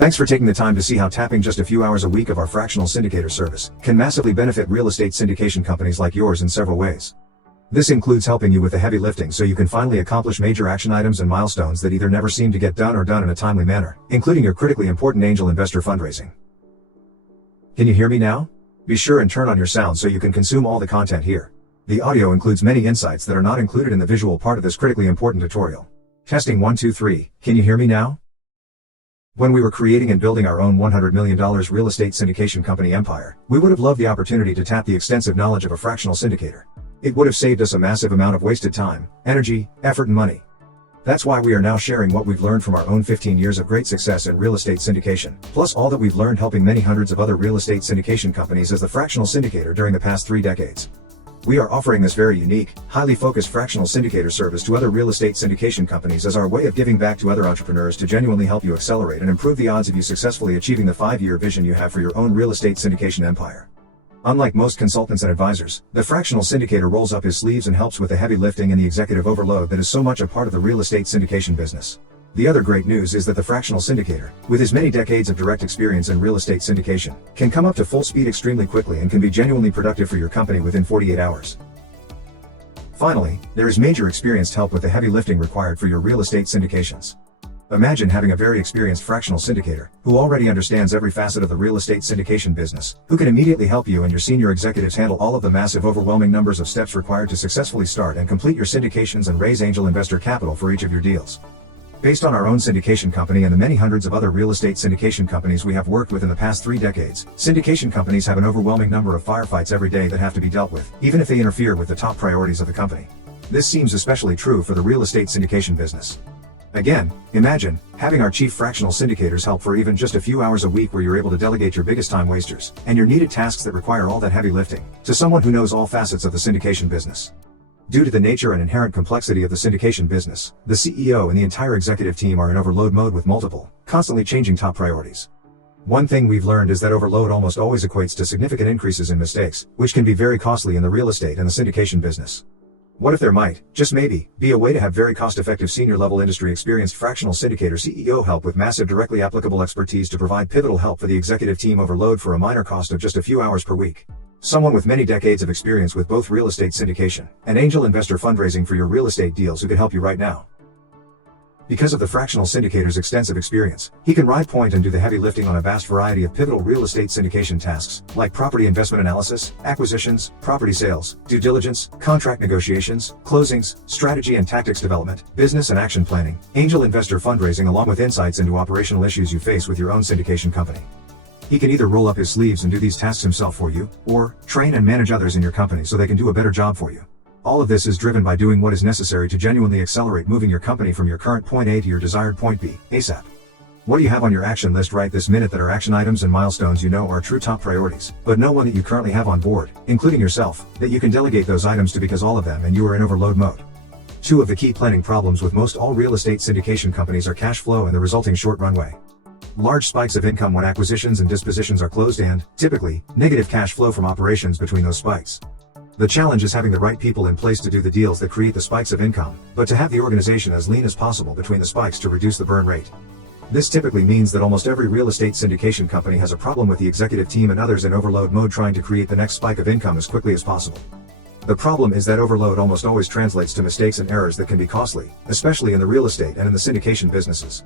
Thanks for taking the time to see how tapping just a few hours a week of our fractional syndicator service can massively benefit real estate syndication companies like yours in several ways. This includes helping you with the heavy lifting so you can finally accomplish major action items and milestones that either never seem to get done or done in a timely manner, including your critically important angel investor fundraising. Can you hear me now? Be sure and turn on your sound so you can consume all the content here. The audio includes many insights that are not included in the visual part of this critically important tutorial. Testing 1 2 3, can you hear me now? When we were creating and building our own $100 million real estate syndication company empire, we would have loved the opportunity to tap the extensive knowledge of a fractional syndicator. It would have saved us a massive amount of wasted time, energy, effort and money. That's why we are now sharing what we've learned from our own 15 years of great success in real estate syndication, plus all that we've learned helping many hundreds of other real estate syndication companies as the fractional syndicator during the past 3 decades. We are offering this very unique, highly focused fractional syndicator service to other real estate syndication companies as our way of giving back to other entrepreneurs to genuinely help you accelerate and improve the odds of you successfully achieving the 5-year vision you have for your own real estate syndication empire. Unlike most consultants and advisors, the fractional syndicator rolls up his sleeves and helps with the heavy lifting and the executive overload that is so much a part of the real estate syndication business. The other great news is that the fractional syndicator, with his many decades of direct experience in real estate syndication, can come up to full speed extremely quickly and can be genuinely productive for your company within 48 hours. Finally, there is major experienced help with the heavy lifting required for your real estate syndications. Imagine having a very experienced fractional syndicator, who already understands every facet of the real estate syndication business, who can immediately help you and your senior executives handle all of the massive overwhelming numbers of steps required to successfully start and complete your syndications and raise angel investor capital for each of your deals. Based on our own syndication company and the many hundreds of other real estate syndication companies we have worked with in the past 3 decades, syndication companies have an overwhelming number of firefights every day that have to be dealt with, even if they interfere with the top priorities of the company. This seems especially true for the real estate syndication business. Again, imagine having our chief fractional syndicators help for even just a few hours a week where you're able to delegate your biggest time wasters and your needed tasks that require all that heavy lifting to someone who knows all facets of the syndication business. Due to the nature and inherent complexity of the syndication business, the CEO and the entire executive team are in overload mode with multiple, constantly changing top priorities. One thing we've learned is that overload almost always equates to significant increases in mistakes, which can be very costly in the real estate and the syndication business. What if there might, just maybe, be a way to have very cost-effective senior-level industry experienced fractional syndicator CEO help with massive directly applicable expertise to provide pivotal help for the executive team overload for a minor cost of just a few hours per week? Someone with many decades of experience with both real estate syndication and angel investor fundraising for your real estate deals who could help you right now. Because of the fractional syndicator's extensive experience, he can ride point and do the heavy lifting on a vast variety of pivotal real estate syndication tasks, like property investment analysis, acquisitions, property sales, due diligence, contract negotiations, closings, strategy and tactics development, business and action planning, angel investor fundraising along with insights into operational issues you face with your own syndication company. He can either roll up his sleeves and do these tasks himself for you, or train and manage others in your company so they can do a better job for you. All of this is driven by doing what is necessary to genuinely accelerate moving your company from your current point A to your desired point B, ASAP. What do you have on your action list right this minute that are action items and milestones you know are true top priorities, but no one that you currently have on board, including yourself, that you can delegate those items to because all of them and you are in overload mode? 2 of the key planning problems with most all real estate syndication companies are cash flow and the resulting short runway. Large spikes of income when acquisitions and dispositions are closed and, typically, negative cash flow from operations between those spikes. The challenge is having the right people in place to do the deals that create the spikes of income, but to have the organization as lean as possible between the spikes to reduce the burn rate. This typically means that almost every real estate syndication company has a problem with the executive team and others in overload mode trying to create the next spike of income as quickly as possible. The problem is that overload almost always translates to mistakes and errors that can be costly, especially in the real estate and in the syndication businesses.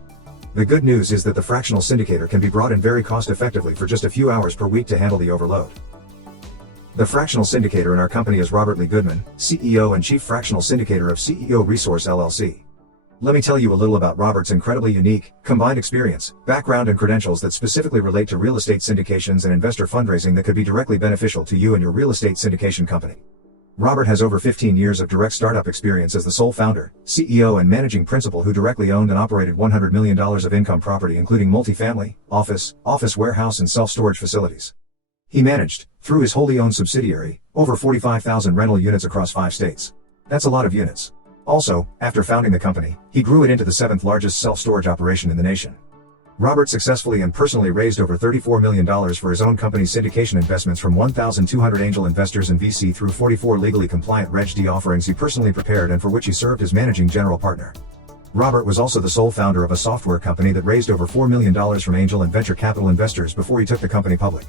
The good news is that the fractional syndicator can be brought in very cost effectively for just a few hours per week to handle the overload. The fractional syndicator in our company is Robert Lee Goodman, CEO and Chief Fractional Syndicator of CEO Resource LLC. Let me tell you a little about Robert's incredibly unique, combined experience, background and credentials that specifically relate to real estate syndications and investor fundraising that could be directly beneficial to you and your real estate syndication company. Robert has over 15 years of direct startup experience as the sole founder, CEO and managing principal who directly owned and operated $100 million of income property including multifamily, office warehouse and self-storage facilities. He managed, through his wholly owned subsidiary, over 45,000 rental units across 5 states. That's a lot of units. Also, after founding the company, he grew it into the 7th largest self-storage operation in the nation. Robert successfully and personally raised over $34 million for his own company's syndication investments from 1,200 angel investors and VC through 44 legally compliant Reg D offerings he personally prepared and for which he served as managing general partner. Robert was also the sole founder of a software company that raised over $4 million from angel and venture capital investors before he took the company public.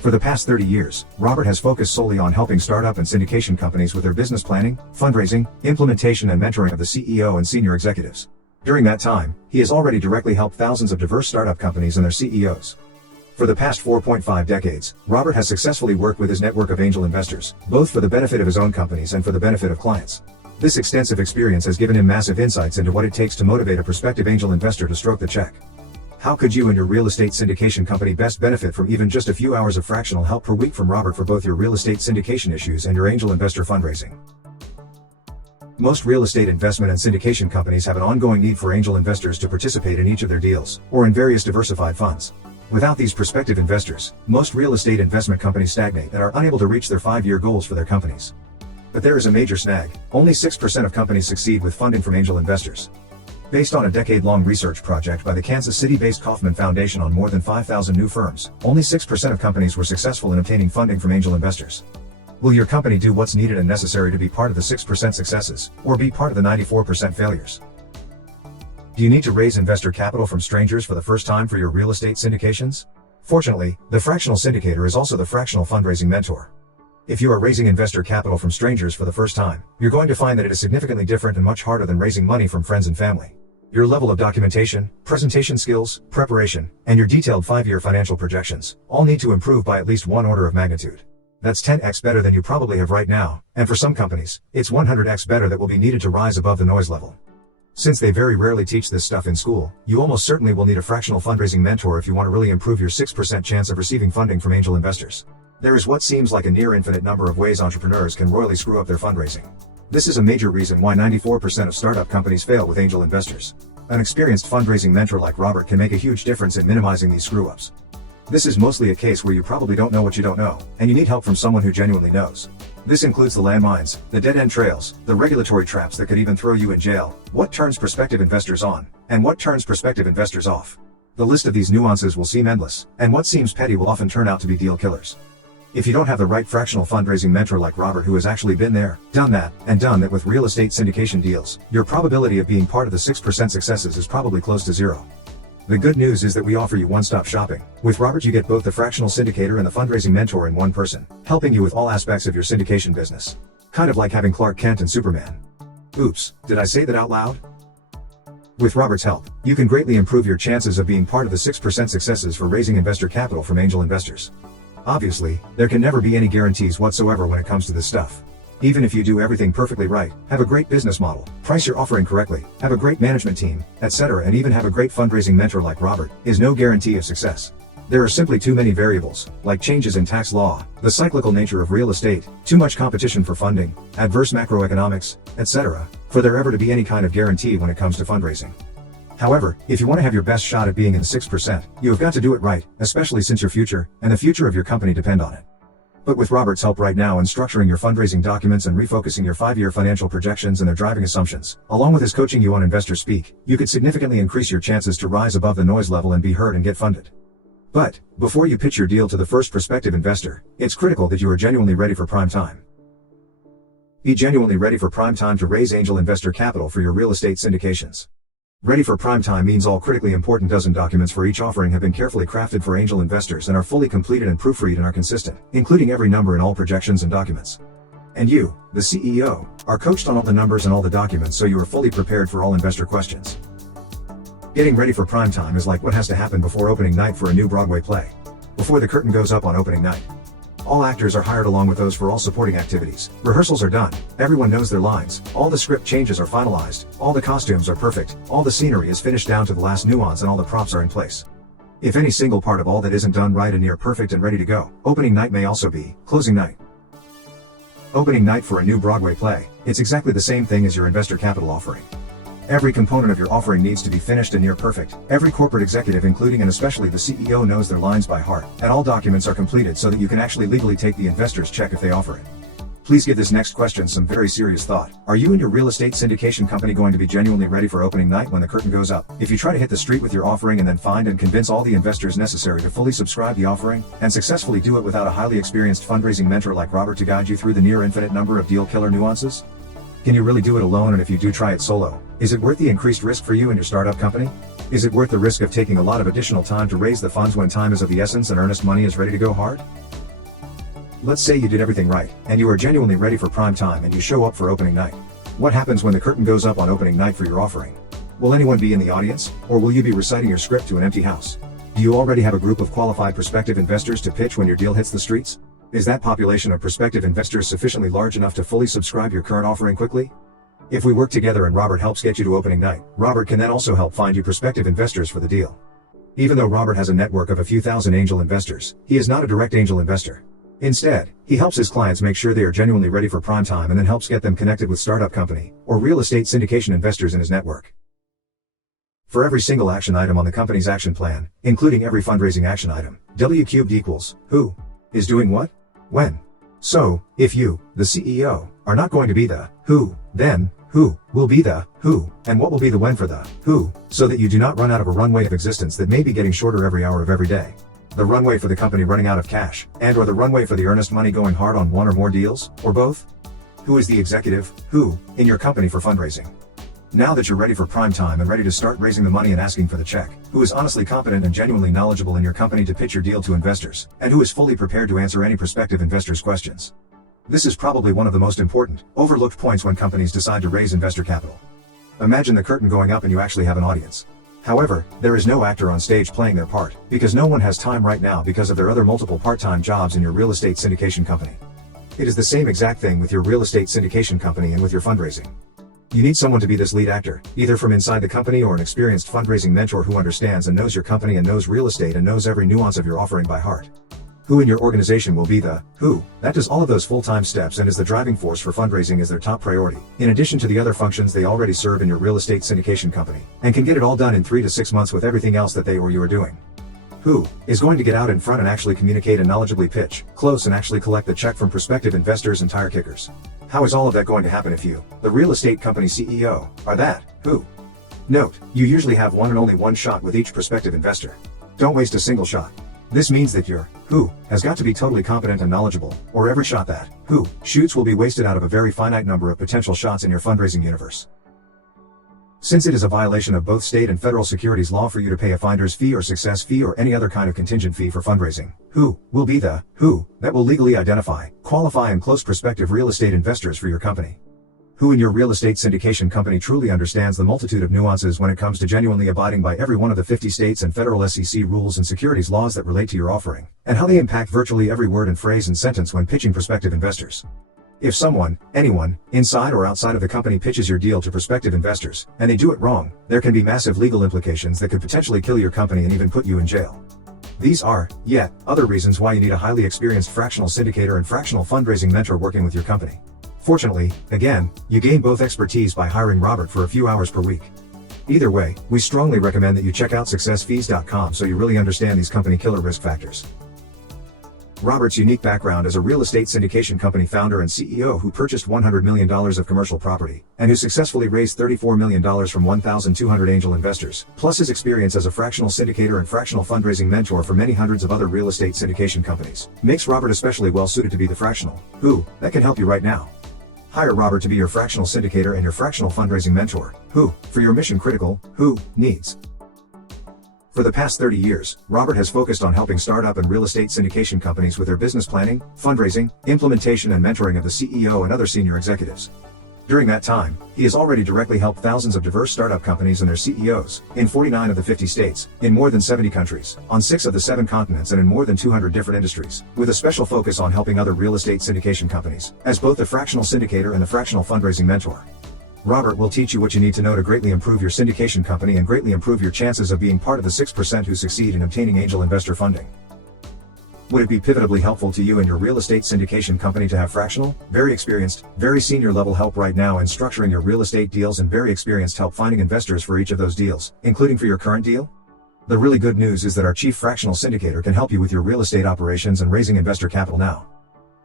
For the past 30 years, Robert has focused solely on helping startup and syndication companies with their business planning, fundraising, implementation and mentoring of the CEO and senior executives. During that time, he has already directly helped thousands of diverse startup companies and their CEOs. For the past 4.5 decades, Robert has successfully worked with his network of angel investors, both for the benefit of his own companies and for the benefit of clients. This extensive experience has given him massive insights into what it takes to motivate a prospective angel investor to stroke the check. How could you and your real estate syndication company best benefit from even just a few hours of fractional help per week from Robert for both your real estate syndication issues and your angel investor fundraising? Most real estate investment and syndication companies have an ongoing need for angel investors to participate in each of their deals, or in various diversified funds. Without these prospective investors, most real estate investment companies stagnate and are unable to reach their 5-year goals for their companies. But there is a major snag. Only 6% of companies succeed with funding from angel investors. Based on a decade-long research project by the Kansas City-based Kauffman Foundation on more than 5,000 new firms, only 6% of companies were successful in obtaining funding from angel investors. Will your company do what's needed and necessary to be part of the 6% successes, or be part of the 94% failures? Do you need to raise investor capital from strangers for the first time for your real estate syndications? Fortunately, the Fractional Syndicator is also the fractional fundraising mentor. If you are raising investor capital from strangers for the first time, you're going to find that it is significantly different and much harder than raising money from friends and family. Your level of documentation, presentation skills, preparation, and your detailed 5-year financial projections all need to improve by at least one order of magnitude. That's 10x better than you probably have right now, and for some companies, it's 100x better that will be needed to rise above the noise level. Since they very rarely teach this stuff in school, you almost certainly will need a fractional fundraising mentor if you want to really improve your 6% chance of receiving funding from angel investors. There is what seems like a near infinite number of ways entrepreneurs can royally screw up their fundraising. This is a major reason why 94% of startup companies fail with angel investors. An experienced fundraising mentor like Robert can make a huge difference in minimizing these screw-ups. This is mostly a case where you probably don't know what you don't know, and you need help from someone who genuinely knows. This includes the landmines, the dead-end trails, the regulatory traps that could even throw you in jail, what turns prospective investors on, and what turns prospective investors off. The list of these nuances will seem endless, and what seems petty will often turn out to be deal killers. If you don't have the right fractional fundraising mentor like Robert who has actually been there, done that, and done that with real estate syndication deals, your probability of being part of the 6% successes is probably close to zero. The good news is that we offer you one-stop shopping. With Robert you get both the fractional syndicator and the fundraising mentor in one person, helping you with all aspects of your syndication business. Kind of like having Clark Kent and Superman. Oops, did I say that out loud? With Robert's help, you can greatly improve your chances of being part of the 6% successes for raising investor capital from angel investors. Obviously, there can never be any guarantees whatsoever when it comes to this stuff. Even if you do everything perfectly right, have a great business model, price your offering correctly, have a great management team, etc., and even have a great fundraising mentor like Robert, is no guarantee of success. There are simply too many variables, like changes in tax law, the cyclical nature of real estate, too much competition for funding, adverse macroeconomics, etc., for there ever to be any kind of guarantee when it comes to fundraising. However, if you want to have your best shot at being in the 6%, you have got to do it right, especially since your future, and the future of your company depend on it. But with Robert's help right now in structuring your fundraising documents and refocusing your 5-year financial projections and their driving assumptions, along with his coaching you on investor speak, you could significantly increase your chances to rise above the noise level and be heard and get funded. But, before you pitch your deal to the first prospective investor, it's critical that you are genuinely ready for prime time. Be genuinely ready for prime time to raise angel investor capital for your real estate syndications. Ready for prime time means all critically important dozen documents for each offering have been carefully crafted for angel investors and are fully completed and proofread and are consistent, including every number in all projections and documents. And you, the CEO, are coached on all the numbers and all the documents so you are fully prepared for all investor questions. Getting ready for prime time is like what has to happen before opening night for a new Broadway play. Before the curtain goes up on opening night. All actors are hired along with those for all supporting activities. Rehearsals are done, everyone knows their lines, all the script changes are finalized, all the costumes are perfect, all the scenery is finished down to the last nuance and all the props are in place. If any single part of all that isn't done right and near perfect and ready to go, opening night may also be closing night. Opening night for a new Broadway play, it's exactly the same thing as your investor capital offering. Every component of your offering needs to be finished and near perfect. Every corporate executive, including and especially the CEO, knows their lines by heart, and all documents are completed so that you can actually legally take the investor's check if they offer it. Please give this next question some very serious thought. Are you and your real estate syndication company going to be genuinely ready for opening night when the curtain goes up? If you try to hit the street with your offering and then find and convince all the investors necessary to fully subscribe the offering, and successfully do it without a highly experienced fundraising mentor like Robert to guide you through the near infinite number of deal killer nuances? Can you really do it alone, and if you do try it solo, is it worth the increased risk for you and your startup company? Is it worth the risk of taking a lot of additional time to raise the funds when time is of the essence and earnest money is ready to go hard? Let's say you did everything right, and you are genuinely ready for prime time and you show up for opening night. What happens when the curtain goes up on opening night for your offering? Will anyone be in the audience, or will you be reciting your script to an empty house? Do you already have a group of qualified prospective investors to pitch when your deal hits the streets? Is that population of prospective investors sufficiently large enough to fully subscribe your current offering quickly? If we work together and Robert helps get you to opening night, Robert can then also help find you prospective investors for the deal. Even though Robert has a network of a few thousand angel investors, he is not a direct angel investor. Instead, he helps his clients make sure they are genuinely ready for prime time and then helps get them connected with startup company or real estate syndication investors in his network. For every single action item on the company's action plan, including every fundraising action item, W cubed equals who is doing what, when. So, if you, the CEO, are not going to be the who, then who will be the who, and what will be the when for the who, so that you do not run out of a runway of existence that may be getting shorter every hour of every day. The runway for the company running out of cash, and or the runway for the earnest money going hard on one or more deals, or both? Who is the executive, who, in your company for fundraising? Now that you're ready for prime time and ready to start raising the money and asking for the check, who is honestly competent and genuinely knowledgeable in your company to pitch your deal to investors, and who is fully prepared to answer any prospective investors' questions? This is probably one of the most important, overlooked points when companies decide to raise investor capital. Imagine the curtain going up and you actually have an audience. However, there is no actor on stage playing their part, because no one has time right now because of their other multiple part-time jobs in your real estate syndication company. It is the same exact thing with your real estate syndication company and with your fundraising. You need someone to be this lead actor, either from inside the company or an experienced fundraising mentor who understands and knows your company and knows real estate and knows every nuance of your offering by heart. Who in your organization will be the who that does all of those full-time steps and is the driving force for fundraising as their top priority, in addition to the other functions they already serve in your real estate syndication company, and can get it all done in 3 to 6 months with everything else that they or you are doing. Who is going to get out in front and actually communicate and knowledgeably pitch, close and actually collect the check from prospective investors and tire kickers? How is all of that going to happen if you, the real estate company CEO, are that who? Note, you usually have one and only one shot with each prospective investor. Don't waste a single shot. This means that your who has got to be totally competent and knowledgeable, or every shot that who shoots will be wasted out of a very finite number of potential shots in your fundraising universe. Since it is a violation of both state and federal securities law for you to pay a finder's fee or success fee or any other kind of contingent fee for fundraising, who will be the who that will legally identify, qualify and close prospective real estate investors for your company. Who in your real estate syndication company truly understands the multitude of nuances when it comes to genuinely abiding by every one of the 50 states and federal SEC rules and securities laws that relate to your offering, and how they impact virtually every word and phrase and sentence when pitching prospective investors. If someone, anyone, inside or outside of the company pitches your deal to prospective investors, and they do it wrong, there can be massive legal implications that could potentially kill your company and even put you in jail. These are, yet, other reasons why you need a highly experienced fractional syndicator and fractional fundraising mentor working with your company. Fortunately, again, you gain both expertise by hiring Robert for a few hours per week. Either way, we strongly recommend that you check out successfees.com so you really understand these company killer risk factors. Robert's unique background as a real estate syndication company founder and CEO who purchased $100 million of commercial property, and who successfully raised $34 million from 1,200 angel investors, plus his experience as a fractional syndicator and fractional fundraising mentor for many hundreds of other real estate syndication companies, makes Robert especially well suited to be the fractional who that can help you right now. Hire Robert to be your fractional syndicator and your fractional fundraising mentor, who, for your mission-critical, who, needs. For the past 30 years, Robert has focused on helping startup and real estate syndication companies with their business planning, fundraising, implementation and mentoring of the CEO and other senior executives. During that time, he has already directly helped thousands of diverse startup companies and their CEOs, in 49 of the 50 states, in more than 70 countries, on 6 of the 7 continents and in more than 200 different industries, with a special focus on helping other real estate syndication companies, as both the fractional syndicator and the fractional fundraising mentor. Robert will teach you what you need to know to greatly improve your syndication company and greatly improve your chances of being part of the 6% who succeed in obtaining angel investor funding. Would it be pivotably helpful to you and your real estate syndication company to have fractional, very experienced, very senior level help right now in structuring your real estate deals and very experienced help finding investors for each of those deals, including for your current deal? The really good news is that our chief fractional syndicator can help you with your real estate operations and raising investor capital now.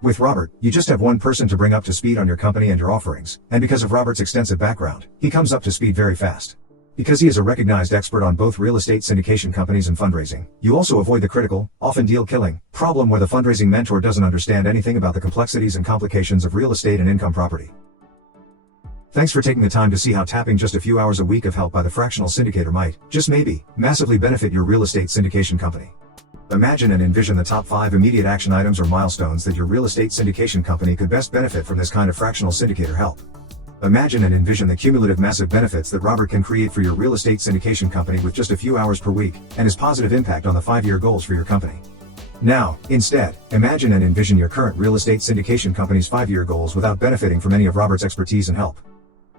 With Robert, you just have one person to bring up to speed on your company and your offerings, and because of Robert's extensive background, he comes up to speed very fast. Because he is a recognized expert on both real estate syndication companies and fundraising, you also avoid the critical, often deal-killing, problem where the fundraising mentor doesn't understand anything about the complexities and complications of real estate and income property. Thanks for taking the time to see how tapping just a few hours a week of help by the Fractional Syndicator might, just maybe, massively benefit your real estate syndication company. Imagine and envision the top 5 immediate action items or milestones that your real estate syndication company could best benefit from this kind of fractional syndicator help. Imagine and envision the cumulative massive benefits that Robert can create for your real estate syndication company with just a few hours per week, and his positive impact on the 5-year goals for your company. Now, instead, imagine and envision your current real estate syndication company's 5-year goals without benefiting from any of Robert's expertise and help.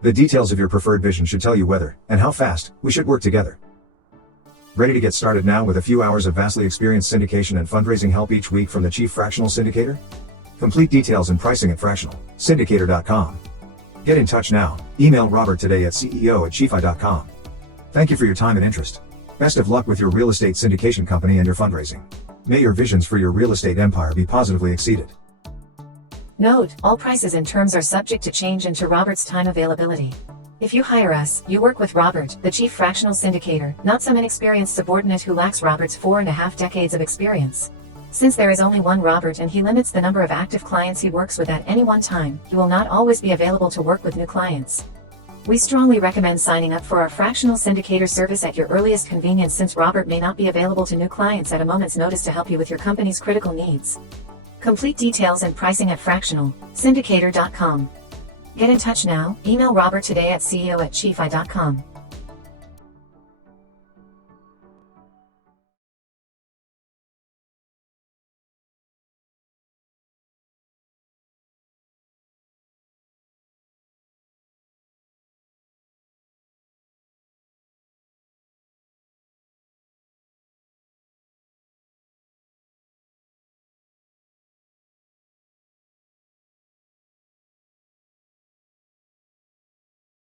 The details of your preferred vision should tell you whether, and how fast, we should work together. Ready to get started now with a few hours of vastly experienced syndication and fundraising help each week from the Chief Fractional Syndicator? Complete details and pricing at fractionalsyndicator.com. Get in touch now. Email Robert today at ceo@chifi.com. Thank you for your time and interest. Best of luck with your real estate syndication company and your fundraising. May your visions for your real estate empire be positively exceeded. Note, all prices and terms are subject to change and to Robert's time availability. If you hire us, you work with Robert, the Chief Fractional Syndicator, not some inexperienced subordinate who lacks Robert's 4.5 decades of experience. Since there is only one Robert and he limits the number of active clients he works with at any one time, he will not always be available to work with new clients. We strongly recommend signing up for our Fractional Syndicator service at your earliest convenience, since Robert may not be available to new clients at a moment's notice to help you with your company's critical needs. Complete details and pricing at fractionalsyndicator.com. Get in touch now. Email Robert today at ceo@chifi.com.